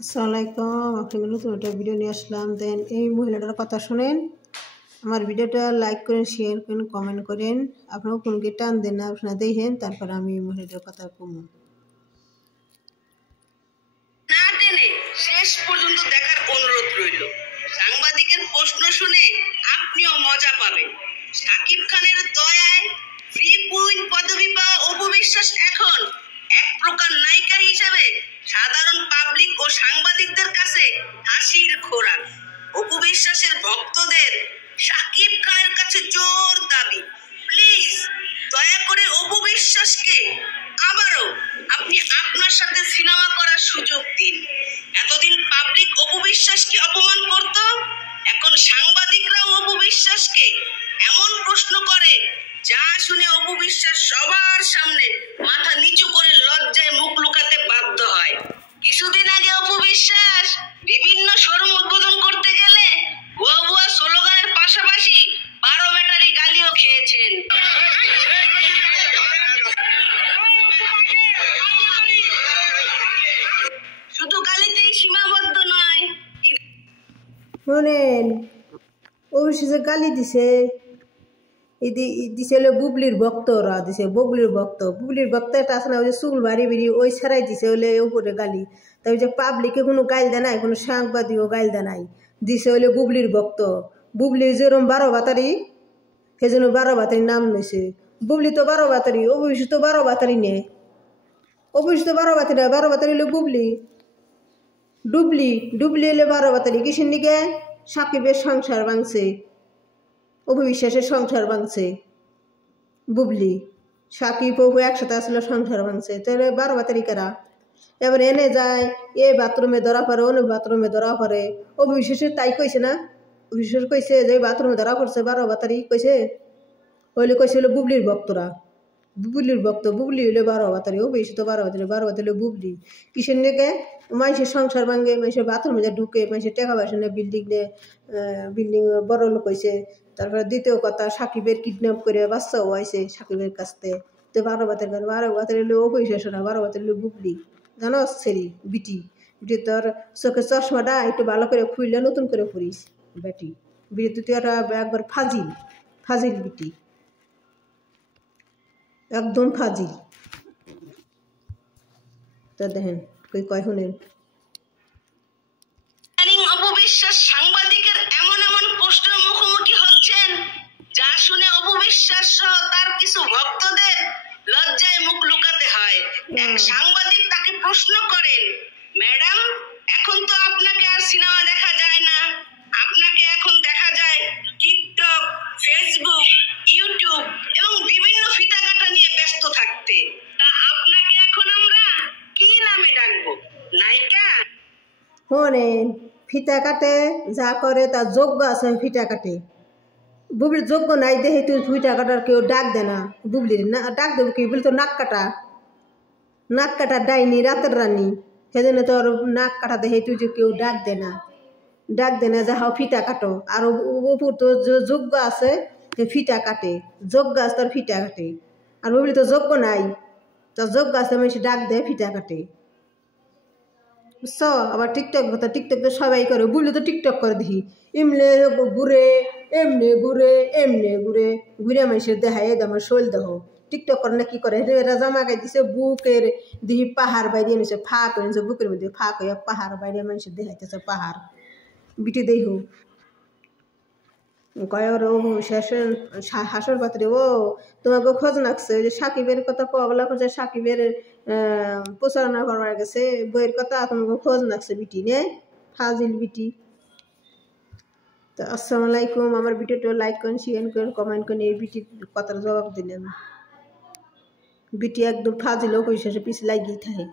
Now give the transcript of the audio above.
আসসালামু আলাইকুম। আপনাকে নতুন একটা ভিডিও নিয়ে আসলাম। দেন এই মহিলাটার কথা শুনেন, আমার ভিডিওটা লাইক করেন, শেয়ার করেন, কমেন্ট করেন। আপনারা কোনকে টান দেন না, আপনারা দেখেন, তারপর আমি এই মহিলাটার কথা কমু না টেনে শেষ পর্যন্ত দেখার অনুরোধ রইল। সাংবাদিকের প্রশ্ন শুনে আপনিও মজা পাবেন। শাকিব খানের দয়ায় ফ্রি কুইন পদবি পাওয়া অপু বিশ্বাস এখন এক প্রকার নায়িকা হিসেবে সাধারণ পাবলিক ও সাংবাদিকদের কাছে হাসির খোরাক। অপু বিশ্বাসের ভক্তদের শাকিব খানের কাছে জোর দাবি, প্লিজ দয়া করে অপু বিশ্বাসকে আবারও আপনি আপনার সাথে সিনেমা করার সুযোগ দিন। এতদিন পাবলিক অপু বিশ্বাসকে অপমান করত, এখন সাংবাদিকরাও অপু বিশ্বাসকে এমন প্রশ্ন করে যা শুনে অপু বিশ্বাস সবার সামনে মাথা নিচু করে লজ্জায় মুখ লুকাতে বাধ্য হয়। কিছুদিন আগে অপু বিশ্বাস বিভিন্ন শোরুম উদ্বোধন করতে গেলে ভুয়া ভুয়া স্লোগানের পাশাপাশি 12 ব্যাটারি গালিও খেয়েছেন। শুধু গালিতেই সীমাবদ্ধ নয়, শোনেন, অবশেষে গালি দিছে, দিছে হলো বুবলির ভক্তরা দিছে, বুবলির ভক্ত একটা আছে না, ওই যে চুল বাড়ি বেরি ওই ছাড়াই দিছে হলে উপরে গালি। তাই ওই যে পাবলিকে কোনো গাইল দেয় নাই, কোনো সাংবাদিকও গাইল দেয় নাই, দিছে হলে বুবলির ভক্ত। বুবলি যেরকম 12 বাতারি, সেজন্য 12 বাতারি নাম নিয়েছে। বুবলি তো 12 বাতারি, অবশ্য তো 12 বাতারি নে, অবশ্য তো 12 বাতারি, 12 বাতারি হলো বুবলি। ডুবলি হলে 12 বাতারি কিসের দিকে? সাকিবের সংসার ভাঙছে, অপু বিশ্বাসের সংসার ভাঙছে বুবলি। সাকিব অপু একসাথে আসলে সংসার ভাঙছে, তাহলে 12 বাতারি কারা? এবার এনে যায়, এ বাথরুমে ধরা পড়ে, অন্য বাথরুমে ধরা পড়ে। অপু বিশ্বাসের তাই কইছে না, বিশ্বাস কইছে যে বাথরুমে ধরা পড়ছে 12 বাতারি কইছে, হইলে কইছে হলো বুবলির ভক্তরা, বুবলির ভক্ত। বুবলি হইলে 12 বাতারি, অপু তো 12 বাতারি, 12 বাতারি হলো বুবলি। কিসের দিকে? মানুষের সংসার ভাঙে, মানুষের বাথরুমে যা ঢুকে, মানুষের টাকা পয়সা নেই, বিল্ডিং বড় লোক হয়েছে। তারপরে দ্বিতীয় কথা, সাকিবের কিডন্যাপ করে বাচ্চাও আইছে সাকিবের কাছ থেকে। তো 12 বাতারি, 12 বাতারি হলে অপু বিশ্বাস না, 12 বাতারি হলে বুবলি। জানো সেরি বিটি, তোর চোখের চশমাটা একটু ভালো করে খুললে নতুন করে পড়িস বেটি। বিটি তুই একবার ফাজিল বিটি, একদম ফাজিল। তা দেখেন কয় শুনেন, অপু বিশ্বাস সাংবাদিকের এমন এমন প্রশ্নের মুখোমুখি হচ্ছেন যা শুনে অপু বিশ্বাস সহ তার কিছু ভক্তদের লজ্জায় মুখ লুকাতে হয়। এক সাংবাদিক তাকে প্রশ্ন করেন, ম্যাডাম এখন তো আপনাকে আর সিনেমা দেখা যায় না, আপনাকে এখন দেখা যায় টিকটক, ফেসবুক, ইউটিউব এবং বিভিন্ন ফিতাকাটা নিয়ে ব্যস্ত থাকতে। তা আপনাকে এখন আমরা কি নামে ডাকবো, নায়িকা? শোনেন, ফিতা কাটে যা করে তার যোগ্য আছে, ফিতা কাটে। বুবলির যোগ্য নাই দেখে তুই ফিতা কাটার কেউ ডাক দে না। বুবলির না ডাক দেবো কি, বলি তো নাক কাটা ডাইনি, রাতের রানী, সেজন্য তোর নাক কাটা দেখে তুই যে কেউ ডাক দে না যা হাও ফিতা কাটো। আর উপর তো যোগ্য আছে ফিতা কাটে, যোগ্য আছে তোর ফিতা কাটে। আর বুবলি তো যোগ্য নাই, তোর যোগ্য আছে মানুষ ডাক দেয় ফিতা কাটে, বুঝছো? আবার টিকটক তো সবাই করে, বুবলি তো টিকটক করে দেখি, এমনি ঘুরে মানুষের দেখায় আমার শৈল দেহ। টিকটক করে না কি করে, রাজা মাগাই দিছে বুকের দিহি পাহাড় বাইরে এনেছে, ফাঁক হয়েছে বুকের মধ্যে, ফাঁক হয়ে পাহাড় বাইরে মানুষের দেখাইতেছে পাহাড়। বিটি দেহ কয় ও শেষের হাসর পাত্রে, ও তোমাকে খোঁজ নাকছে, ওই যে সাকিবের কথা কবলা করছে, সাকিবের প্রচারণা করবার গেছে বইয়ের কথা, তোমাকে খোঁজ নাকছে বিটি নে, ফাজিল বিটি। তো আসসালামু আলাইকুম, আমার ভিডিওটা লাইক করেন, শেয়ার করেন, কমেন্ট করেন। এই বিটির কথার জবাব দিলাম, বিটি একদম ফাজিল, ও পয়সা পিছিয়ে লাগিয়ে থাকে।